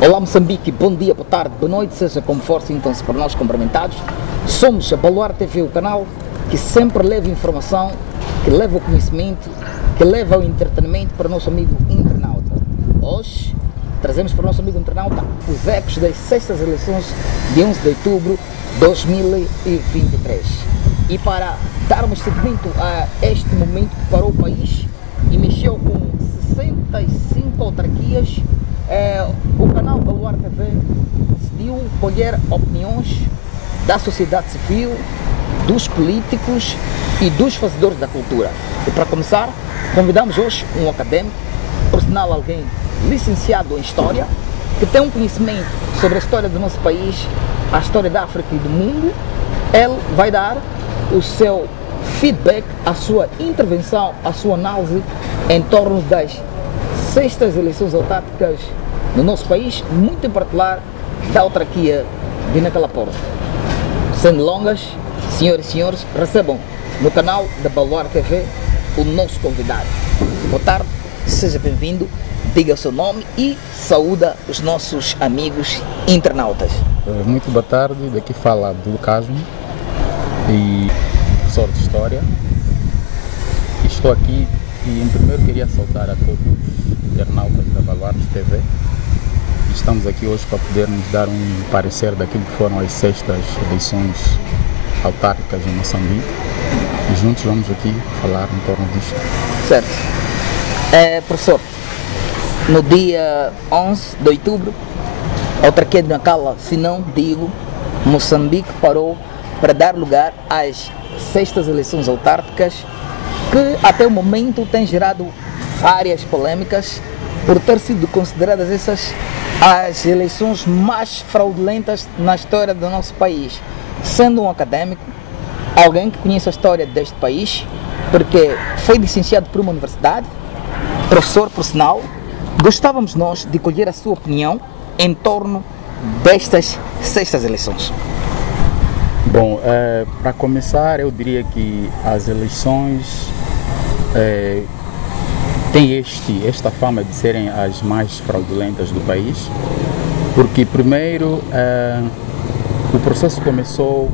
Olá Moçambique, bom dia, boa tarde, boa noite, seja como for, sintam-se para nós cumprimentados. Somos a Baluarte TV, o canal que sempre leva informação, que leva o conhecimento, que leva o entretenimento para o nosso amigo internauta. Hoje trazemos para o nosso amigo internauta os ecos das sextas eleições de 11 de outubro de 2023. E para darmos seguimento a este momento que parou o país e mexeu com 65 autarquias, o canal Baluarte TV decidiu colher opiniões da sociedade civil, dos políticos e dos fazedores da cultura. E para começar, convidamos hoje um académico, por sinal alguém licenciado em História, que tem um conhecimento sobre a história do nosso país, a história da África e do mundo. Ele vai dar o seu feedback, a sua intervenção, a sua análise em torno das sextas eleições autárquicas no nosso país, muito em particular da autarquia de Nacala-Porto. Sem delongas, senhoras e senhores, recebam no canal da Baluarte TV o nosso convidado. Boa tarde, seja bem-vindo, diga o seu nome e saúda os nossos amigos internautas. Muito boa tarde, daqui fala Abdul Casmo e professor de História. Estou aqui e em primeiro queria saudar a todos os internautas da Baluarte TV. Estamos aqui hoje para podermos dar um parecer daquilo que foram as sextas eleições autárquicas em Moçambique e juntos vamos aqui falar em torno disto. Certo. Professor, no dia 11 de outubro, a autarquia de Nacala, se não digo, Moçambique parou para dar lugar às sextas eleições autárquicas, que até o momento têm gerado várias polêmicas por ter sido consideradas essas as eleições mais fraudulentas na história do nosso país. Sendo um académico, alguém que conhece a história deste país, porque foi licenciado por uma universidade, professor por sinal, gostávamos nós de colher a sua opinião em torno destas sextas eleições. Bom, para começar, eu diria que as eleições têm esta fama de serem as mais fraudulentas do país, porque primeiro o processo começou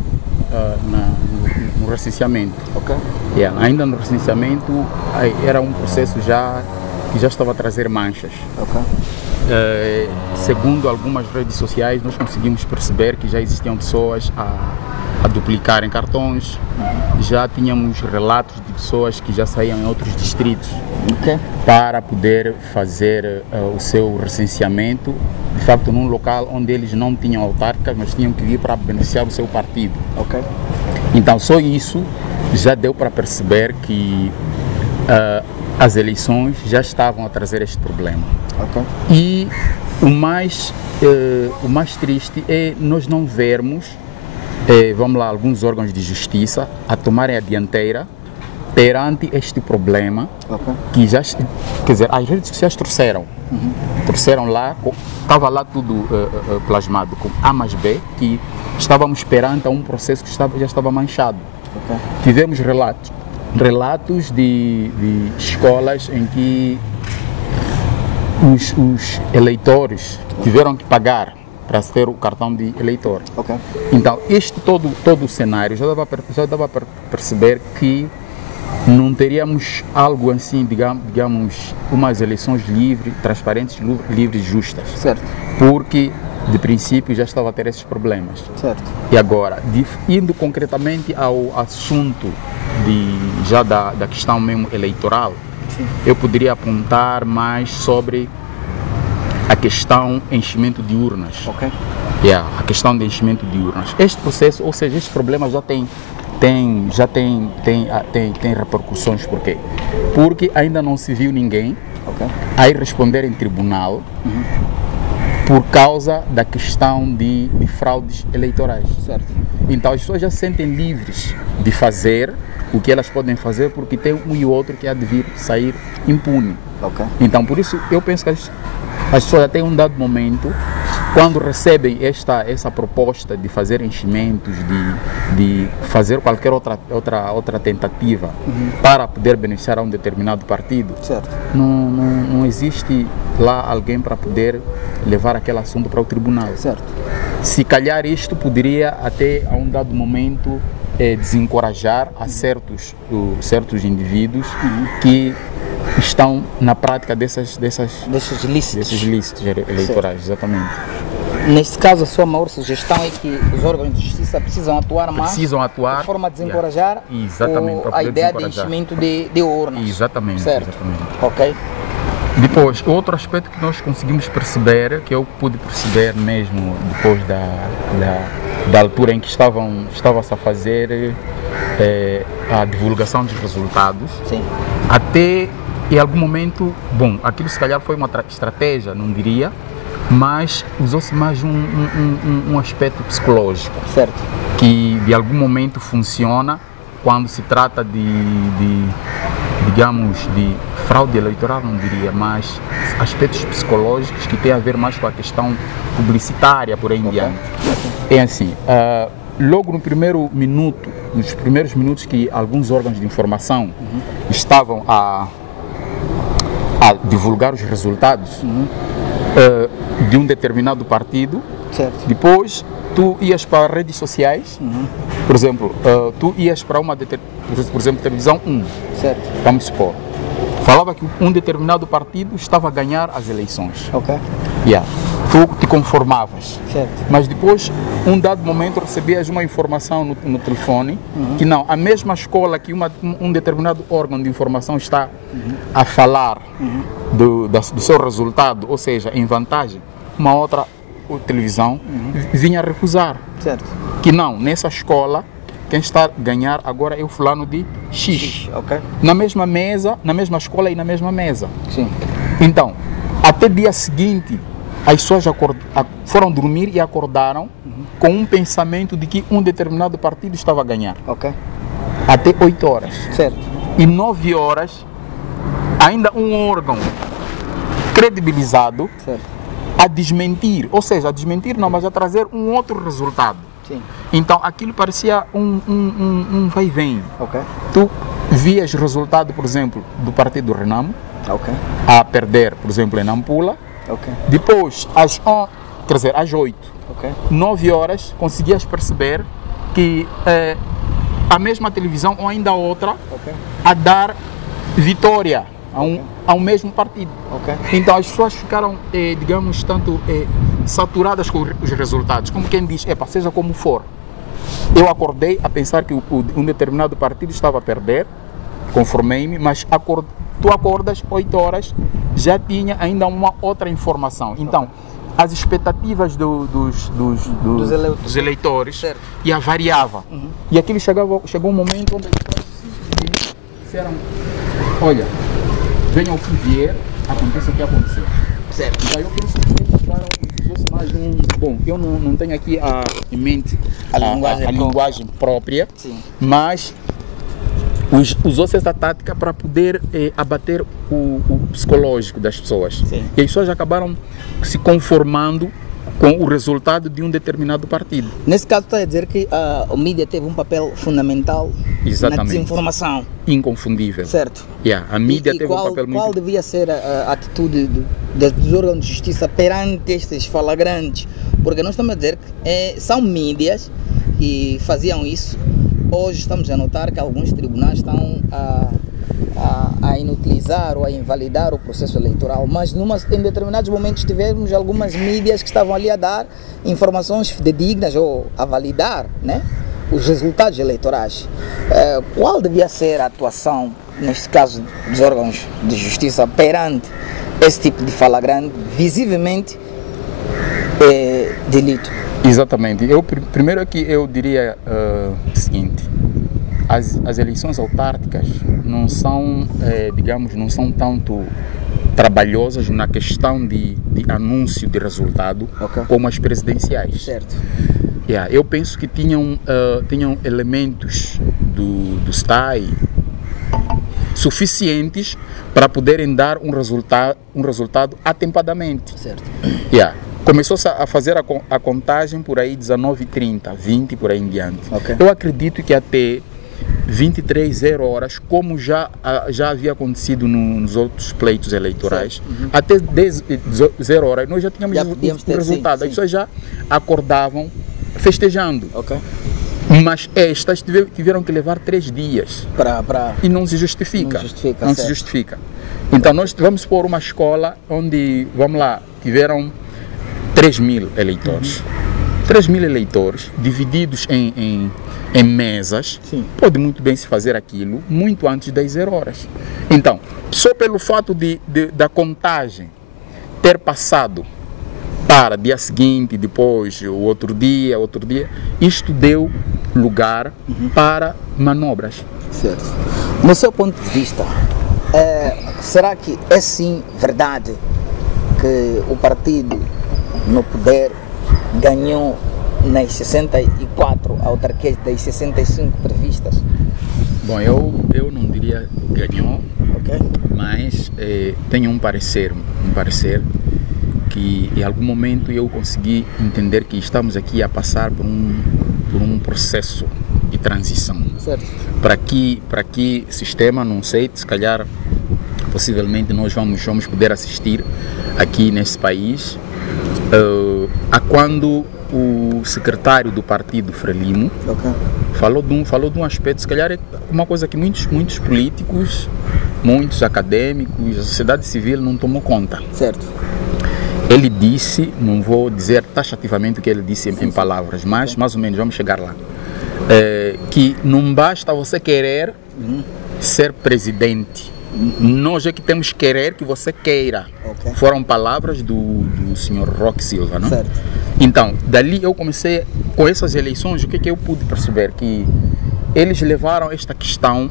no recenseamento. Okay. Ainda no recenseamento era um processo que já estava a trazer manchas. Okay. Segundo algumas redes sociais, nós conseguimos perceber que já existiam pessoas a duplicarem cartões, já tínhamos relatos de pessoas que já saíam em outros distritos para poder fazer o seu recenseamento, de facto num local onde eles não tinham autárquicas, mas tinham que ir para beneficiar o seu partido. Okay. Então só isso já deu para perceber que as eleições já estavam a trazer este problema. Okay. E o mais triste é nós não vermos vamos lá, alguns órgãos de justiça a tomarem a dianteira perante este problema. Okay. Que já, quer dizer, as redes sociais trouxeram lá, estava lá tudo plasmado com A mais B, que estávamos perante a um processo que já estava manchado. Okay. Tivemos relatos de escolas em que os eleitores tiveram que pagar para ter o cartão de eleitor. Okay. Então, todo o cenário já dava para perceber que não teríamos algo assim, digamos, umas eleições livres, transparentes, livres e justas. Certo. Porque, de princípio, já estava a ter esses problemas. Certo. E agora, indo concretamente ao assunto da questão mesmo eleitoral, sim, eu poderia apontar mais sobre a questão enchimento de urnas. Okay. A questão de enchimento de urnas. Este processo, ou seja, este problema já tem repercussões. Por quê? Porque ainda não se viu ninguém a ir responder em tribunal por causa da questão de fraudes eleitorais. Certo. Então as pessoas já se sentem livres de fazer o que elas podem fazer, porque tem um e outro que há de vir sair impune. Okay. Então por isso eu penso que as pessoas até um dado momento quando recebem essa proposta de fazer enchimentos, de fazer qualquer outra tentativa para poder beneficiar a um determinado partido, Certo. não existe lá alguém para poder levar aquele assunto para o tribunal. Certo. Se calhar isto poderia até a um dado momento desencorajar a certos indivíduos que estão na prática desses ilícitos eleitorais, exatamente. Neste caso, a sua maior sugestão é que os órgãos de justiça precisam atuar mais de forma a desencorajar a ideia de enchimento de urnas. Exatamente. Certo. Exatamente. Ok. Depois, outro aspecto que nós conseguimos perceber, que eu pude perceber mesmo depois da altura em que estava-se a fazer a divulgação dos resultados, Sim. até em algum momento, bom, aquilo se calhar foi uma estratégia, não diria, mas usou-se mais um aspecto psicológico, Certo. que de algum momento funciona quando se trata digamos, de fraude eleitoral, não diria, mas aspectos psicológicos que têm a ver mais com a questão publicitária, por aí em diante. É assim, logo nos primeiros minutos que alguns órgãos de informação estavam a divulgar os resultados de um determinado partido, Certo. depois tu ias para redes sociais, por exemplo, tu ias para por exemplo, televisão 1, Certo. vamos supor, falava que um determinado partido estava a ganhar as eleições. Ok. Tu te conformavas. Certo. Mas depois, um dado momento, recebias uma informação no telefone que não, a mesma escola que um determinado órgão de informação está a falar do seu resultado, ou seja, em vantagem, uma outra televisão vinha a recusar. Certo. Que não, nessa escola, quem está a ganhar agora é o fulano de X. Ok. Na mesma mesa, na mesma escola e na mesma mesa. Sim. Então, até dia seguinte, as pessoas foram dormir e acordaram com um pensamento de que um determinado partido estava a ganhar. Ok. Até 8 horas. Certo. E 9 horas, ainda um órgão credibilizado Certo. a desmentir. Ou seja, a desmentir não, mas a trazer um outro resultado. Sim. Então, aquilo parecia um vai e vem. Ok. Tu vias o resultado, por exemplo, do partido Renamo Ok. a perder, por exemplo, em Nampula. Ok. Depois, às 8, Ok. 9 horas, conseguias perceber que a mesma televisão ou ainda outra Ok. a dar vitória a um mesmo partido. Ok. Então as pessoas ficaram, digamos, tanto saturadas com os resultados, como quem diz, seja como for. Eu acordei a pensar que um determinado partido estava a perder, conformei-me, mas tu acordas 8 horas, já tinha ainda uma outra informação. Então, as expectativas dos eleitores ia variava. E aquilo chegou um momento onde as pessoas disseram, olha, venha o que vier, aconteça o que acontecer. Certo. Então eu penso que usou-se mais bom, eu não tenho aqui em mente a linguagem própria, Sim. mas usou-se essa tática para poder abater o psicológico das pessoas. Sim. E as pessoas acabaram se conformando com o resultado de um determinado partido. Nesse caso, está a dizer que a mídia teve um papel fundamental na desinformação. Inconfundível. Certo. A mídia teve um papel muito... Qual devia ser a atitude dos órgãos de justiça perante estes flagrantes? Porque nós estamos a dizer que são mídias que faziam isso. Hoje estamos a notar que alguns tribunais estão a inutilizar ou a invalidar o processo eleitoral, mas em determinados momentos tivemos algumas mídias que estavam ali a dar informações fidedignas ou a validar, né, os resultados eleitorais. Qual devia ser a atuação, neste caso, dos órgãos de justiça perante esse tipo de flagrante, visivelmente delito? Exatamente. Primeiro aqui eu diria o seguinte: as eleições autárquicas não são, digamos, não são tanto trabalhosas na questão de anúncio de resultado como as presidenciais. Certo. Eu penso que tinham elementos do STAI suficientes para poderem dar um resultado atempadamente. Certo. Começou-se a fazer a contagem por aí 19h30, 20 por aí em diante. Ok. Eu acredito que até 23h, como já havia acontecido nos outros pleitos eleitorais, até 10h nós já tínhamos o resultado. As pessoas já acordavam festejando. Ok. Mas estas tiveram que levar 3 dias. E não se justifica. Não se justifica. Então nós vamos pôr uma escola onde, vamos lá, tiveram 3.000 eleitores. 3.000 eleitores divididos em mesas. Sim. Pode muito bem se fazer aquilo muito antes das 10h. Então, só pelo fato da contagem ter passado para dia seguinte, depois o outro dia, isto deu lugar para manobras. Certo. No seu ponto de vista, será que é sim verdade que o partido no poder ganhou nas 64 autarquias das 65 previstas? Bom, eu não diria ganhou, ok, mas tenho um parecer que em algum momento eu consegui entender que estamos aqui a passar por um processo de transição. Certo. Para que sistema, não sei, se calhar possivelmente nós vamos poder assistir aqui nesse país a quando o secretário do partido, Frelimo, okay, falou de um aspecto, se calhar é uma coisa que muitos políticos, muitos acadêmicos, a sociedade civil não tomou conta. Certo. Ele disse, não vou dizer taxativamente o que ele disse em palavras, mas mais ou menos, vamos chegar lá, que não basta você querer ser presidente, nós é que temos que querer que você queira. Okay. Foram palavras do senhor Roque Silva, não? Certo. Então, dali eu comecei, com essas eleições, o que eu pude perceber? Que eles levaram esta questão,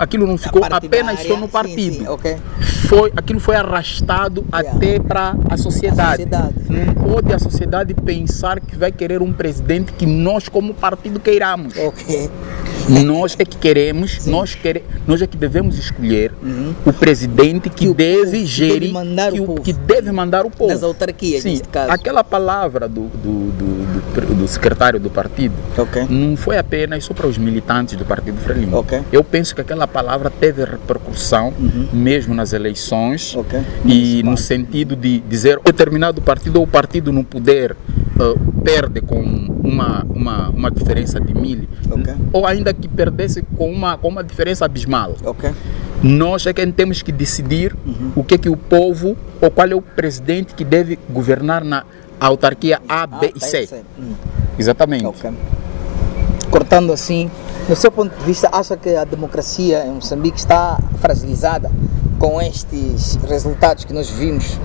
aquilo não ficou apenas só no partido. Sim, okay. Aquilo foi arrastado até para a sociedade. Não pode a sociedade pensar que vai querer um presidente que nós como partido queiramos. Okay. Nós é que queremos, nós é que devemos escolher o presidente que deve gerir, que deve mandar o povo. Nas autarquias, sim, neste caso. Aquela palavra do secretário do partido, okay, não foi apenas só para os militantes do partido Frelimo. Okay. Eu penso que aquela palavra teve repercussão mesmo nas eleições, okay, e no sentido de dizer determinado partido ou o partido no poder perde com uma diferença de 1000, okay, ou ainda que perdesse com uma diferença abismal. Okay. Nós é que temos que decidir o que o povo, ou qual é o presidente que deve governar na autarquia A, B e C. Exatamente. Okay. Cortando assim, no seu ponto de vista, acha que a democracia em Moçambique está fragilizada com estes resultados que nós vimos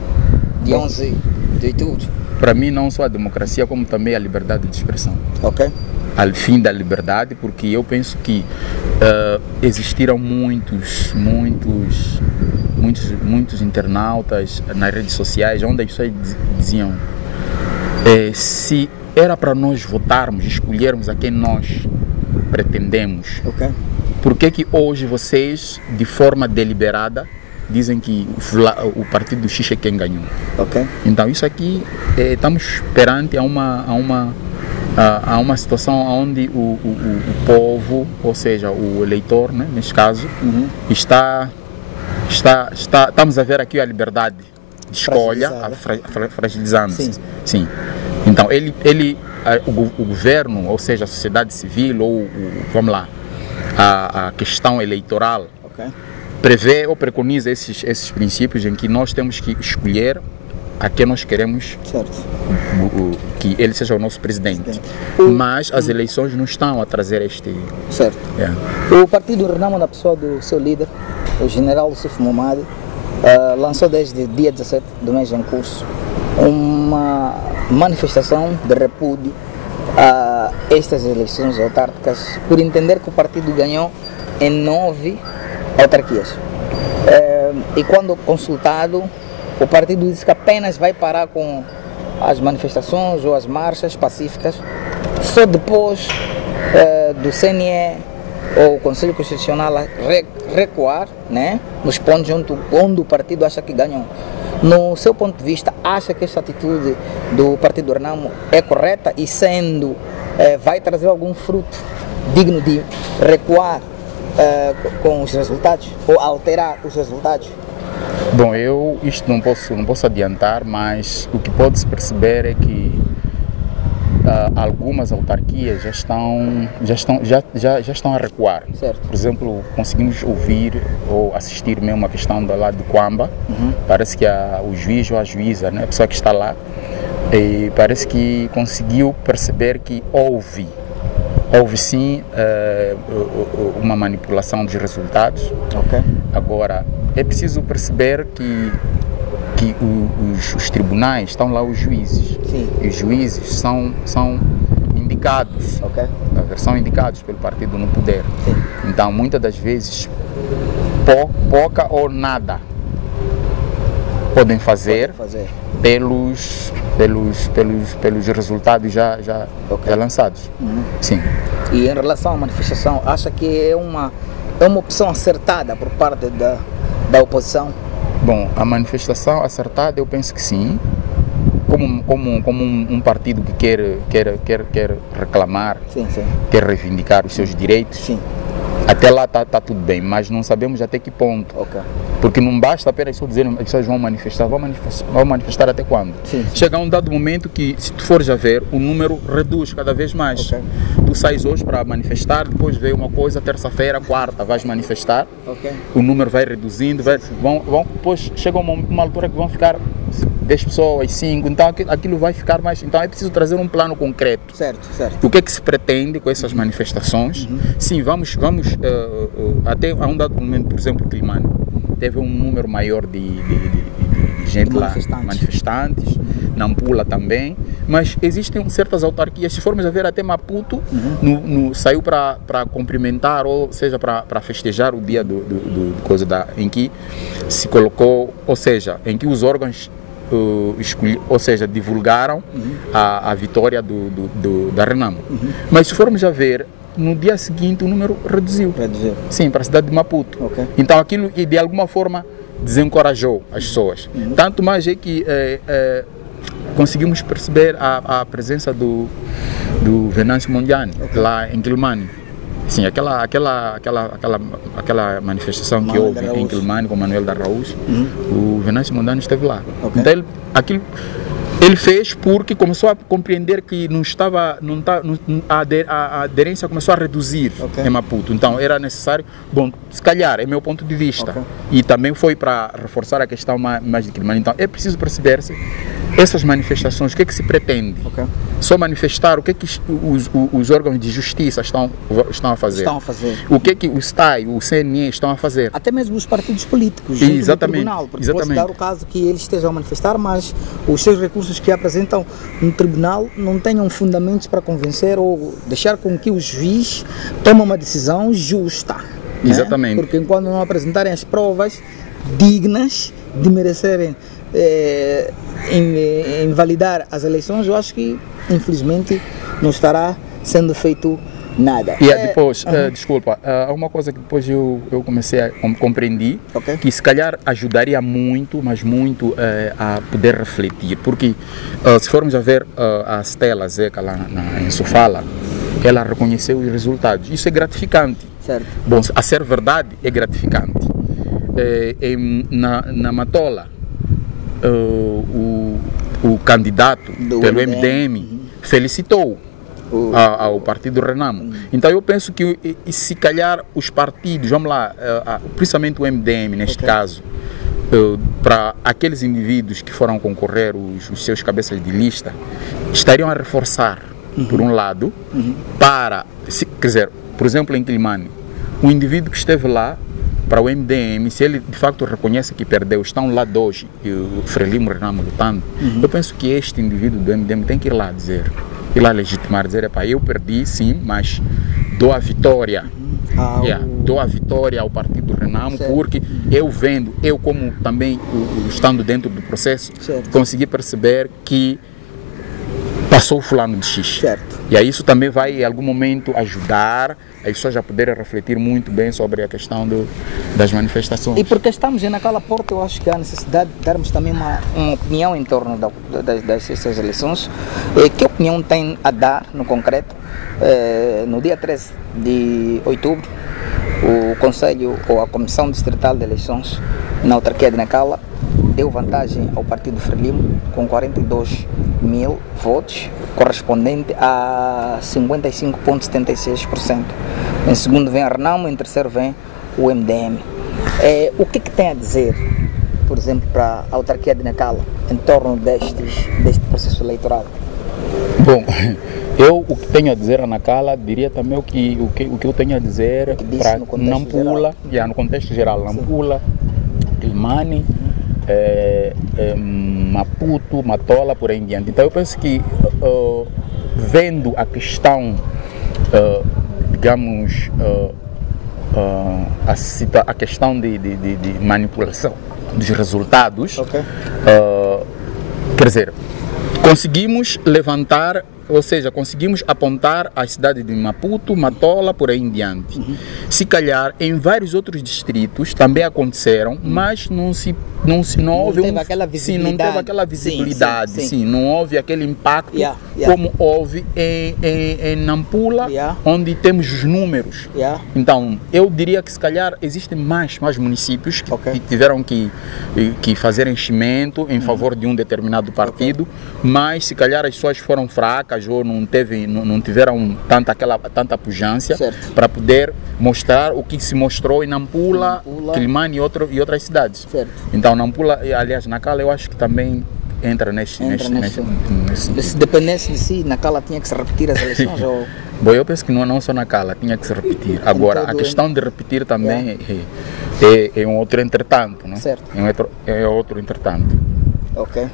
de 11 de outubro? Para mim, não só a democracia, como também a liberdade de expressão. Ok. Ao fim da liberdade, porque eu penso que existiram muitos internautas nas redes sociais, onde as pessoas diziam se era para nós votarmos, escolhermos a quem nós pretendemos, okay, por que hoje vocês, de forma deliberada, dizem que o partido X é quem ganhou? Okay. Então isso aqui, estamos perante a uma situação onde o povo, ou seja, o eleitor, né, neste caso, estamos a ver aqui a liberdade de escolha fragilizando-se. Sim. Então o governo, ou seja, a sociedade civil, ou vamos lá, a questão eleitoral, okay, prevê ou preconiza esses princípios em que nós temos que escolher a quem nós queremos, certo, que ele seja o nosso presidente. Mas as eleições não estão a trazer este... Certo. O partido Renamo, na pessoa do seu líder, o general Yusuf Momadi, lançou desde o dia 17 do mês em curso uma manifestação de repúdio a estas eleições autárquicas, por entender que o partido ganhou em 9 autarquias. E quando consultado, o partido disse que apenas vai parar com as manifestações ou as marchas pacíficas só depois do CNE ou o Conselho Constitucional recuar, né, nos pontos onde o partido acha que ganhou. No seu ponto de vista, acha que esta atitude do Partido Renamo é correta e sendo, vai trazer algum fruto digno de recuar com os resultados ou alterar os resultados? Bom, eu isto não posso adiantar, mas o que pode-se perceber é que algumas autarquias já estão a recuar. Certo. Por exemplo, conseguimos ouvir ou assistir mesmo a questão lá de Quamba. Parece que o juiz ou a juíza, né, a pessoa que está lá, e parece que conseguiu perceber que houve sim uma manipulação dos resultados. Okay. Agora, é preciso perceber que os tribunais, estão lá os juízes. Sim. E os juízes são indicados, Okay. São indicados pelo partido no poder. Sim. Então, muitas das vezes, pouca ou nada podem fazer pelos resultados já lançados. Sim. E em relação à manifestação, acha que é uma opção acertada por parte da oposição? Bom, a manifestação acertada, eu penso que sim. Como um partido que quer reclamar, sim. quer reivindicar os seus direitos, sim. Até lá está tudo bem, mas não sabemos até que ponto. Okay. Porque não basta apenas só dizer que as pessoas vão manifestar até quando? Sim. Chega um dado momento que, se tu fores a ver, o número reduz cada vez mais. Okay. Tu sais hoje para manifestar, depois vez uma coisa, terça-feira, quarta, vais manifestar, okay. O número vai reduzindo, depois chega uma altura que vão ficar 10 pessoas, 5, então aquilo vai ficar mais. Então é preciso trazer um plano concreto. Certo. O que é que se pretende com essas manifestações? Sim, vamos até a um dado momento, por exemplo, Quilimane teve um número maior de gente lá, manifestantes, Nampula também, mas existem certas autarquias, se formos a ver até Maputo, saiu para cumprimentar, ou seja, para festejar o dia em que se colocou, ou seja, em que os órgãos divulgaram a vitória da Renamo. Mas se formos a ver, no dia seguinte o número reduziu. Sim, para a cidade de Maputo. Okay. Então aquilo de alguma forma desencorajou as pessoas. Tanto mais é que conseguimos perceber a presença do Venâncio Mondlane, okay, lá em Quilimane. Sim, aquela manifestação que houve em Quilimane com o Manuel da Araújo, o Venâncio Mondlane esteve lá. Okay. Então ele fez porque começou a compreender que a aderência começou a reduzir, okay, em Maputo. Então era necessário, bom, se calhar, é meu ponto de vista, okay, e também foi para reforçar a questão mais de Quilimane. Então é preciso perceber-se essas manifestações, o que é que se pretende? Okay. Só manifestar, o que é que os órgãos de justiça estão a fazer? O que é que o STAI, o CNE estão a fazer? Até mesmo os partidos políticos, exatamente, do tribunal, porque pode dar o caso que eles estejam a manifestar, mas os seus recursos que apresentam no tribunal não tenham fundamentos para convencer ou deixar com que o juiz tome uma decisão justa. Exatamente. Né? Porque enquanto não apresentarem as provas dignas de merecerem invalidar as eleições, eu acho que infelizmente não estará sendo feito nada. E depois, desculpa, há uma coisa que depois eu comecei a compreendi, okay, que se calhar ajudaria muito, mas muito a poder refletir, porque se formos a ver a Stella Zeca lá em Sofala, ela reconheceu os resultados. Isso é gratificante. Certo. Bom, a ser verdade é gratificante. Na Matola, o candidato pelo MDM felicitou ao partido Renamo. Então eu penso que se calhar os partidos, vamos lá, principalmente o MDM neste, okay, caso, para aqueles indivíduos que foram concorrer, os seus cabeças de lista, estariam a reforçar, por um lado, para, quer dizer, por exemplo, em Quilimane, o indivíduo que esteve lá para o MDM, se ele de facto reconhece que perdeu, estão lá dois, e o Frelimo Renamo lutando, eu penso que este indivíduo do MDM tem que ir lá dizer, ir lá legitimar, dizer, eu perdi sim, mas dou a vitória, dou a vitória ao partido Renamo, certo, porque eu como também estando dentro do processo, certo, consegui perceber que passou o fulano de X. Certo. E aí isso também vai em algum momento ajudar as pessoas a poderem refletir muito bem sobre a questão das manifestações. E porque estamos naquela porta, eu acho que há necessidade de termos também uma opinião em torno dessas eleições. Que opinião tem a dar no concreto? No dia 13 de outubro, o Conselho ou a Comissão Distrital de Eleições na autarquia de Nacala deu vantagem ao Partido Frelimo com 42 mil votos, correspondente a 55,76%. Em segundo vem a Renamo, em terceiro vem o MDM. O que tem a dizer, por exemplo, para a autarquia de Nacala em torno deste processo eleitoral? Bom, o que tenho a dizer a Nacala, diria também o que eu tenho a dizer para Nampula, no contexto geral, Nampula, Quelimane, Maputo, Matola, por aí em diante. Então eu penso que vendo a questão, digamos, a questão de manipulação dos resultados, okay. Quer dizer, conseguimos levantar, ou seja, conseguimos apontar a cidade de Maputo, Matola, por aí em diante. Se calhar em vários outros distritos também aconteceram, mas não houve aquela visibilidade, sim, não houve aquele impacto como houve em Nampula, onde temos os números. Então, eu diria que se calhar existem mais municípios que tiveram que fazer enchimento em favor de um determinado partido, mas se calhar as pessoas foram fracas ou não tiveram tanta pujança para poder mostrar o que se mostrou em Nampula, Quelimane e outras cidades. Certo. Então, Nampula, aliás, Nacala, eu acho que também entra nesse se dependesse de si, Nacala tinha que se repetir as eleições? Ou... Bom, eu penso que não só Nacala, tinha que se repetir. Agora, a questão de repetir também é um outro entretanto, não? Certo. É outro entretanto. Ok.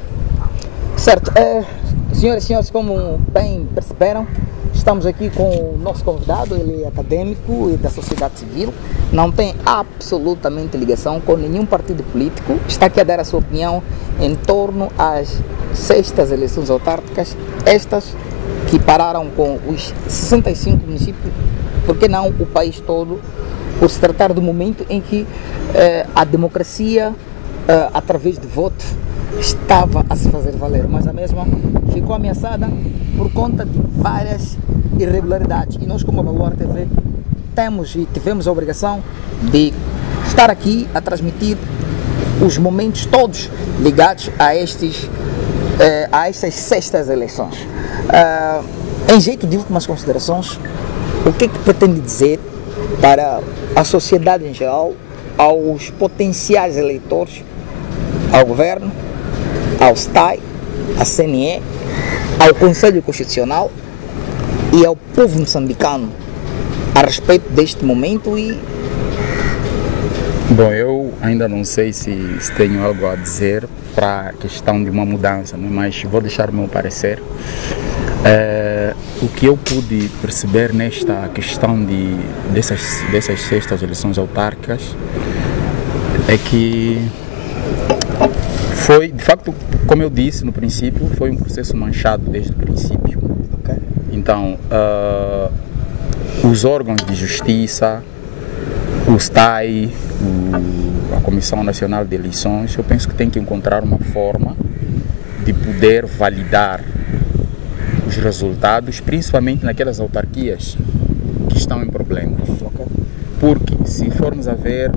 Certo. Senhoras e senhores, como bem perceberam, estamos aqui com o nosso convidado, ele é acadêmico e da sociedade civil, não tem absolutamente ligação com nenhum partido político, está aqui a dar a sua opinião em torno às 6ª eleições autárquicas, estas que pararam com os 65 municípios, por que não o país todo, por se tratar do momento em que a democracia, através de voto, estava a se fazer valer, mas a mesma ficou ameaçada por conta de várias irregularidades. E nós, como a Baluarte TV, temos e tivemos a obrigação de estar aqui a transmitir os momentos todos ligados a estas 6ª eleições. Em jeito de últimas considerações, o que pretende dizer para a sociedade em geral, aos potenciais eleitores, ao governo, ao STAI, à CNE, ao Conselho Constitucional e ao povo moçambicano a respeito deste momento? Bom, eu ainda não sei se tenho algo a dizer para a questão de uma mudança, mas vou deixar o meu parecer. O que eu pude perceber nesta questão dessas 6ª eleições autárquicas é que foi, de facto, como eu disse no princípio, foi um processo manchado desde o princípio. Okay. Então, os órgãos de justiça, o STAI, a Comissão Nacional de Eleições, eu penso que tem que encontrar uma forma de poder validar os resultados, principalmente naquelas autarquias que estão em problemas. Okay. Porque, se formos a ver,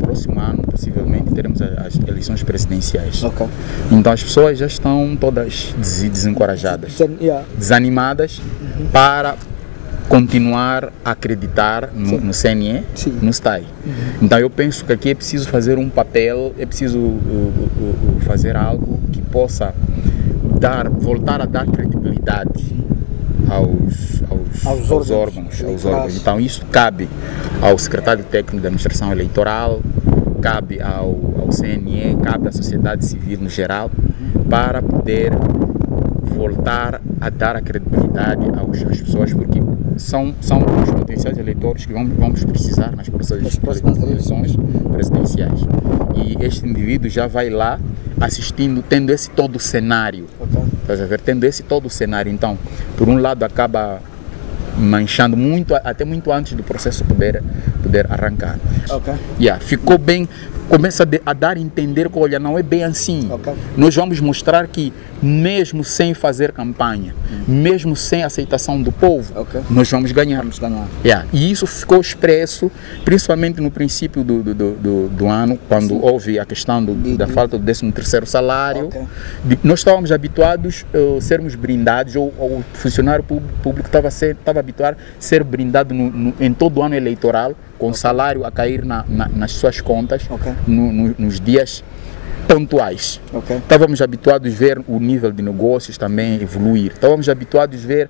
próximo ano, possivelmente, teremos as eleições presidenciais. Okay. Então as pessoas já estão todas desencorajadas, desanimadas para continuar a acreditar no CNE, no STAI. Então eu penso que aqui é preciso fazer um papel, é preciso fazer algo que possa voltar a dar credibilidade aos órgãos. Então isso cabe ao secretário técnico da administração eleitoral, cabe ao CNE, cabe à sociedade civil no geral, para poder voltar a dar a credibilidade às pessoas, porque são os potenciais eleitores que vamos precisar nas próximas eleições presidenciais. E este indivíduo já vai lá assistindo, tendo esse todo o cenário. Estás a ver? Tendo esse todo o cenário. Então, por um lado, acaba manchando muito, até muito antes do processo poder arrancar. Ficou bem, começa a dar a entender que, olha, não é bem assim. Nós vamos mostrar que mesmo sem fazer campanha, mesmo sem aceitação do povo, nós vamos ganhar. E isso ficou expresso, principalmente no princípio do ano, quando houve a questão da falta do 13º salário. Nós estávamos habituados a sermos brindados, ou o funcionário público estava habituado a ser brindado em todo o ano eleitoral, com salário a cair nas suas contas, nos dias pontuais. Estávamos habituados a ver o nível de negócios também evoluir. Estávamos habituados a ver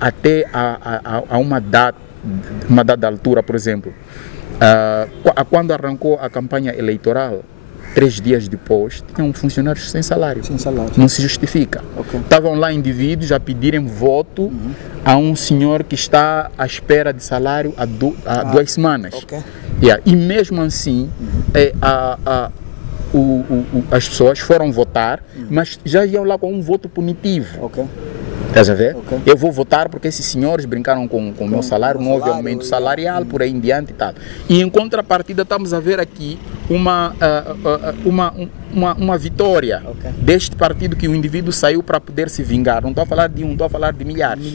até a uma dada altura, por exemplo, quando arrancou a campanha eleitoral, 3 dias depois, tinham funcionários sem salário. Não se justifica. Estavam lá indivíduos a pedirem voto a um senhor que está à espera de salário há 2 semanas. E mesmo assim, as pessoas foram votar, mas já iam lá com um voto punitivo. Estás a ver? Eu vou votar porque esses senhores brincaram com o meu salário, não houve aumento salarial, por aí em diante e tal. E em contrapartida estamos a ver aqui uma vitória deste partido, que o indivíduo saiu para poder se vingar. Não estou a falar de um, estou a falar de milhares.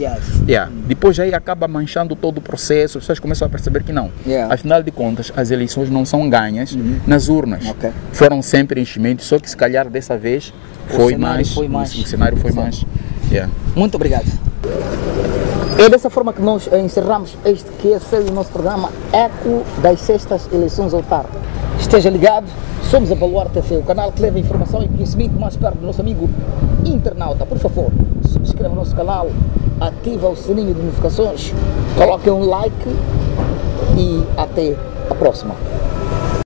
Depois aí acaba manchando todo o processo, as pessoas começam a perceber que não. Afinal de contas, as eleições não são ganhas nas urnas. Foram sempre enchimentos, só que se calhar dessa vez o cenário foi mais. Muito obrigado. É dessa forma que nós encerramos este que é o nosso programa Eco das Sextas Eleições Autárquicas. Esteja ligado, somos a Baluarte TV, o canal que leva informação e conhecimento mais perto do nosso amigo internauta. Por favor, subscreva o nosso canal, ativa o sininho de notificações, coloque um like e até a próxima.